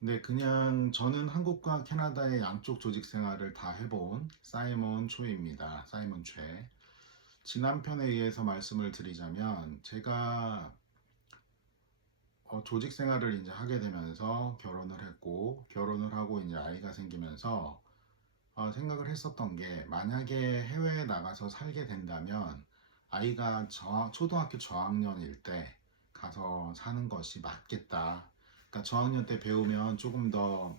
네, 그냥 저는 한국과 캐나다의 양쪽 조직 생활을 다 해본 사이먼 초입니다. 사이먼 최. 지난 편에 의해서 말씀을 드리자면 제가 조직 생활을 이제 하게 되면서 결혼을 했고 결혼을 하고 이제 아이가 생기면서 생각을 했었던 게 만약에 해외에 나가서 살게 된다면 아이가 초등학교 저학년일 때 가서 사는 것이 맞겠다. 그러니까 저학년 때 배우면 조금 더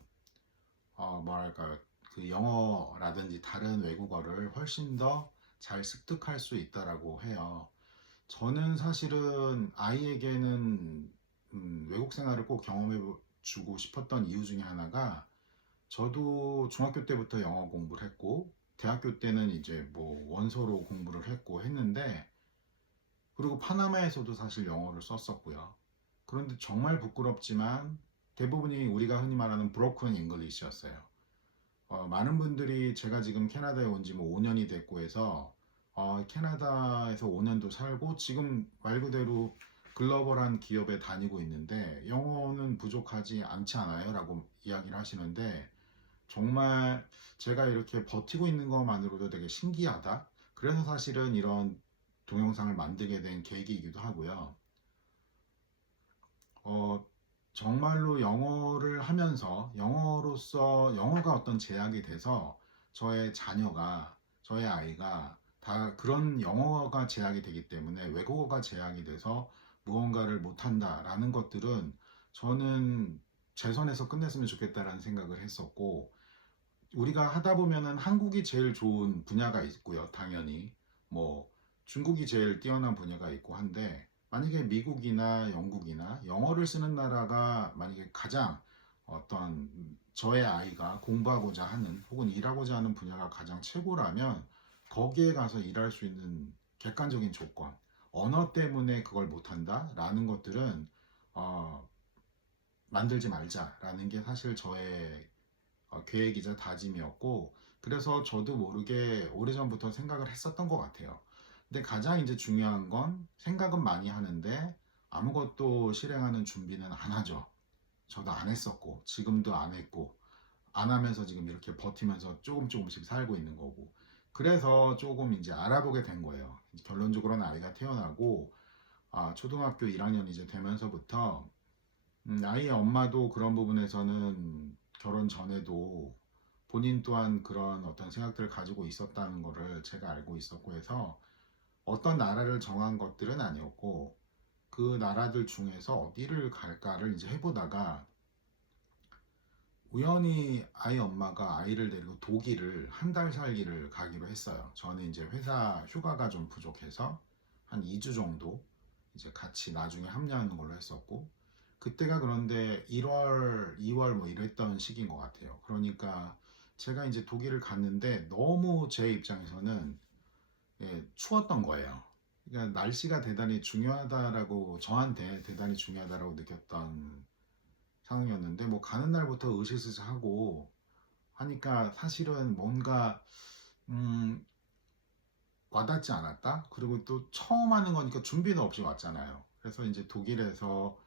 뭐랄까요, 그 영어라든지 다른 외국어를 훨씬 더 잘 습득할 수 있다라고 해요. 저는 사실은 아이에게는 외국 생활을 꼭 경험해 주고 싶었던 이유 중에 하나가 저도 중학교 때부터 영어 공부를 했고 대학교 때는 이제 뭐 원서로 공부를 했고 했는데 그리고 파나마에서도 사실 영어를 썼었고요. 그런데 정말 부끄럽지만 대부분이 우리가 흔히 말하는 브로큰 잉글리시였어요. 많은 분들이 제가 지금 캐나다에 온 지 뭐 5년이 됐고 해서 캐나다에서 5년도 살고 지금 말 그대로 글로벌한 기업에 다니고 있는데 영어는 부족하지 않지 않아요? 라고 이야기를 하시는데 정말 제가 이렇게 버티고 있는 것만으로도 되게 신기하다. 그래서 사실은 이런 동영상을 만들게 된 계기이기도 하고요. 어, 정말로 영어를 하면서 영어로서 영어가 어떤 제약이 돼서 저의 자녀가, 저의 아이가 다 그런 영어가 제약이 되기 때문에 외국어가 제약이 돼서 무언가를 못한다라는 것들은 저는 제 선에서 끝냈으면 좋겠다라는 생각을 했었고 우리가 하다 보면은 한국이 제일 좋은 분야가 있고요. 당연히 뭐 중국이 제일 뛰어난 분야가 있고 한데 만약에 미국이나 영국이나 영어를 쓰는 나라가 만약에 가장 어떤 저의 아이가 공부하고자 하는 혹은 일하고자 하는 분야가 가장 최고라면 거기에 가서 일할 수 있는 객관적인 조건, 언어 때문에 그걸 못한다라는 것들은 어, 만들지 말자라는 게 사실 저의 계획이자 다짐이었고 그래서 저도 모르게 오래전부터 생각을 했었던 것 같아요. 근데 가장 이제 중요한 건 생각은 많이 하는데 아무것도 실행하는 준비는 안 하죠. 저도 안 했었고 지금도 안 했고 안 하면서 지금 이렇게 버티면서 조금씩 살고 있는 거고 그래서 조금 이제 알아보게 된 거예요. 결론적으로는 아이가 태어나고 초등학교 1학년 이제 되면서부터 아이의 엄마도 그런 부분에서는 결혼 전에도 본인 또한 그런 어떤 생각들을 가지고 있었다는 것을 제가 알고 있었고 해서 어떤 나라를 정한 것들은 아니었고 그 나라들 중에서 어디를 갈까를 이제 해보다가 우연히 아이 엄마가 아이를 데리고 독일을 한 달 살기를 가기로 했어요. 저는 이제 회사 휴가가 좀 부족해서 한 2주 정도 이제 같이 나중에 합류하는 걸로 했었고 그때가 그런데 1월, 2월 뭐 이랬던 시기인 것 같아요. 그러니까 제가 이제 독일을 갔는데 너무 제 입장에서는 추웠던 거예요. 그러니까 날씨가 대단히 중요하다라고 저한테 대단히 중요하다라고 느꼈던 상황이었는데 뭐 가는 날부터 으스스하고 하니까 사실은 뭔가 음, 와닿지 않았다. 그리고 또 처음 하는 거니까 준비도 없이 왔잖아요. 그래서 이제 독일에서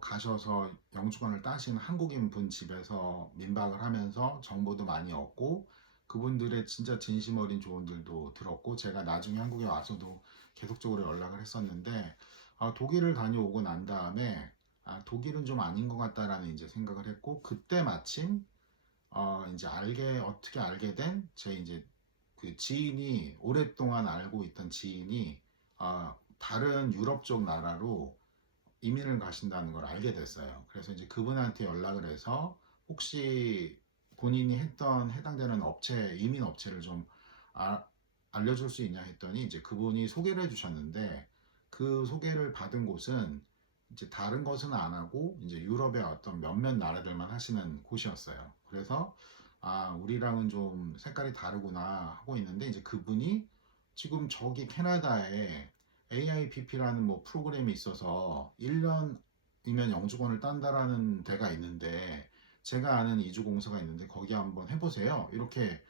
가셔서 영주권을 따신 한국인 분 집에서 민박을 하면서 정보도 많이 얻고 그분들의 진짜 진심 어린 조언들도 들었고 제가 나중에 한국에 와서도 계속적으로 연락을 했었는데 독일을 다녀오고 난 다음에 독일은 좀 아닌 것 같다라는 이제 생각을 했고 그때 마침 이제 어떻게 알게 된 제 이제 그 지인이 오랫동안 알고 있던 지인이 다른 유럽 쪽 나라로 이민을 가신다는 걸 알게 됐어요. 그래서 이제 그분한테 연락을 해서 혹시 본인이 했던 해당되는 업체, 이민 업체를 좀 아, 알려줄 수 있냐 했더니 이제 그분이 소개를 해주셨는데 그 소개를 받은 곳은 이제 다른 것은 안 하고 이제 유럽의 어떤 몇몇 나라들만 하시는 곳이었어요. 그래서 우리랑은 좀 색깔이 다르구나 하고 있는데 이제 그분이 지금 저기 캐나다에 AIPP라는 뭐 프로그램이 있어서 1년이면 영주권을 딴다라는 데가 있는데 제가 아는 이주공사가 있는데 거기 한번 해보세요. 이렇게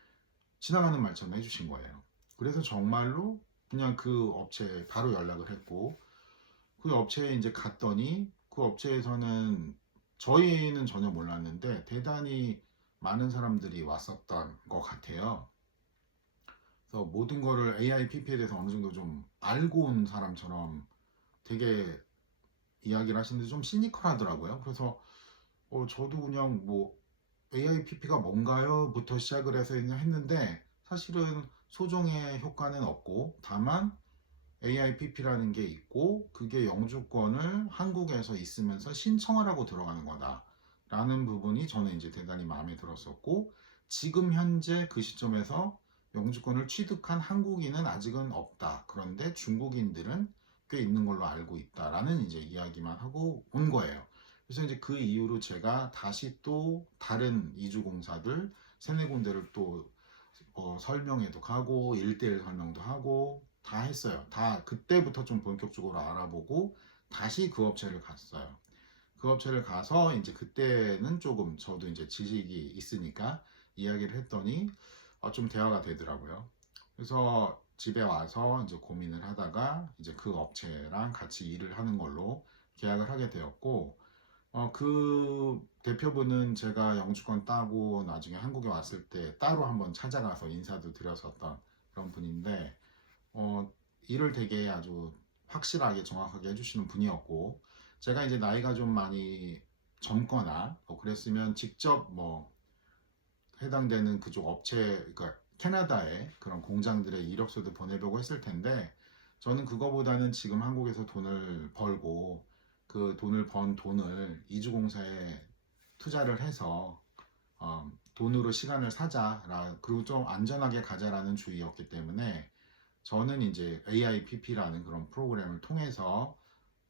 지나가는 말처럼 해주신 거예요. 그래서 정말로 그냥 그 업체에 바로 연락을 했고 그 업체에 이제 갔더니 그 업체에서는 저희는 전혀 몰랐는데 대단히 많은 사람들이 왔었던 것 같아요. 그래서 모든 거를 AIPP에 대해서 어느 정도 좀 알고 온 사람처럼 되게 이야기를 하시는데 좀 시니컬하더라고요. 그래서 저도 그냥 뭐 AIPP가 뭔가요? 부터 시작을 해서 그냥 했는데 사실은 소정의 효과는 없고 다만 AIPP라는 게 있고 그게 영주권을 한국에서 있으면서 신청을 하고 들어가는 거다 라는 부분이 저는 이제 대단히 마음에 들었었고 지금 현재 그 시점에서 영주권을 취득한 한국인은 아직은 없다. 그런데 중국인들은 꽤 있는 걸로 알고 있다라는 이제 이야기만 하고 온 거예요. 그래서 이제 그 이후로 제가 다시 또 다른 이주공사들 세네 군데를 또 설명회도 가고 1대1 설명도 하고 다 했어요. 다 그때부터 좀 본격적으로 알아보고 다시 그 업체를 갔어요. 그 업체를 가서 이제 그때는 조금 저도 이제 지식이 있으니까 이야기를 했더니 좀 대화가 되더라고요. 그래서 집에 와서 이제 고민을 하다가 이제 그 업체랑 같이 일을 하는 걸로 계약을 하게 되었고 그 대표분은 제가 영주권 따고 나중에 한국에 왔을 때 따로 한번 찾아가서 인사도 드렸었던 그런 분인데, 어, 일을 되게 아주 확실하게 정확하게 해주시는 분이었고, 제가 이제 나이가 좀 많이 젊거나 그랬으면 직접 뭐 해당되는 그쪽 업체, 그러니까 캐나다의 그런 공장들의 이력서도 보내보고 했을 텐데, 저는 그거보다는 지금 한국에서 돈을 벌고 그 돈을 번 돈을 이주공사에 투자를 해서 돈으로 시간을 사자, 그리고 좀 안전하게 가자라는 주의였기 때문에 저는 이제 AIPP라는 그런 프로그램을 통해서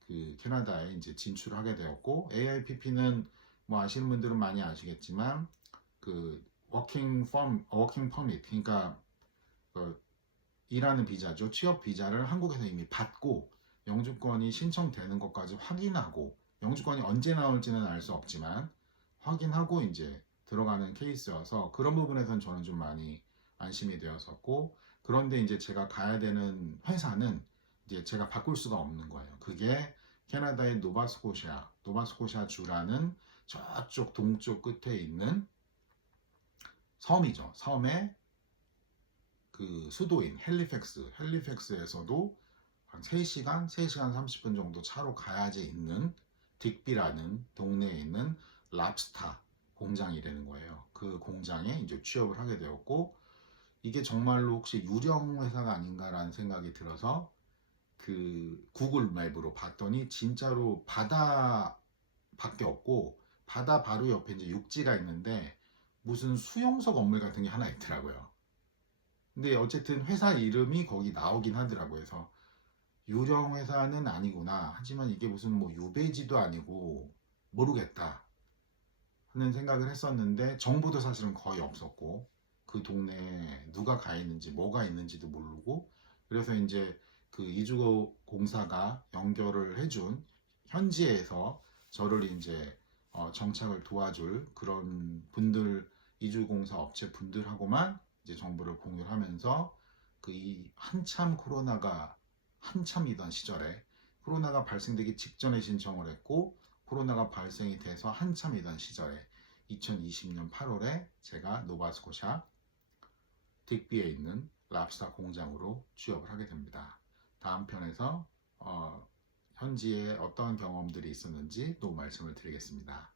그 캐나다에 이제 진출하게 되었고 AIPP는 뭐 아시는 분들은 많이 아시겠지만 그 워킹 퍼밋 그러니까 그 일하는 비자죠. 취업 비자를 한국에서 이미 받고 영주권이 신청되는 것까지 확인하고 영주권이 언제 나올지는 알 수 없지만 확인하고 이제 들어가는 케이스여서 그런 부분에선 저는 좀 많이 안심이 되었었고 그런데 이제 제가 가야 되는 회사는 이제 제가 바꿀 수가 없는 거예요. 그게 캐나다의 노바스코샤 주라는 저쪽 동쪽 끝에 있는 섬이죠. 섬에 그 수도인 헬리팩스에서도 한 3시간, 3시간 30분 정도 차로 가야지 있는 딕비라는 동네에 있는 랍스타 공장이 되는 거예요. 그 공장에 이제 취업을 하게 되었고 이게 정말로 혹시 유령 회사가 아닌가라는 생각이 들어서 그 구글 맵으로 봤더니 진짜로 바다밖에 없고 바다 바로 옆에 이제 육지가 있는데 무슨 수용소 건물 같은 게 하나 있더라고요. 근데 어쨌든 회사 이름이 거기 나오긴 하더라고요. 그래서 유령 회사는 아니구나. 하지만 이게 무슨 뭐 유배지도 아니고 모르겠다 하는 생각을 했었는데 정보도 사실은 거의 없었고 그 동네에 누가 가 있는지 뭐가 있는지도 모르고 그래서 이제 그 이주공사가 연결을 해준 현지에서 저를 이제 정착을 도와줄 그런 분들 이주공사 업체 분들하고만 이제 정보를 공유하면서 그 이 한참 코로나가 한참이던 시절에 코로나가 발생되기 직전에 신청을 했고 코로나가 발생이 돼서 한참이던 시절에 2020년 8월에 제가 노바스코샤 딕비에 있는 랍스타 공장으로 취업을 하게 됩니다. 다음 편에서 현지에 어떤 경험들이 있었는지 또 말씀을 드리겠습니다.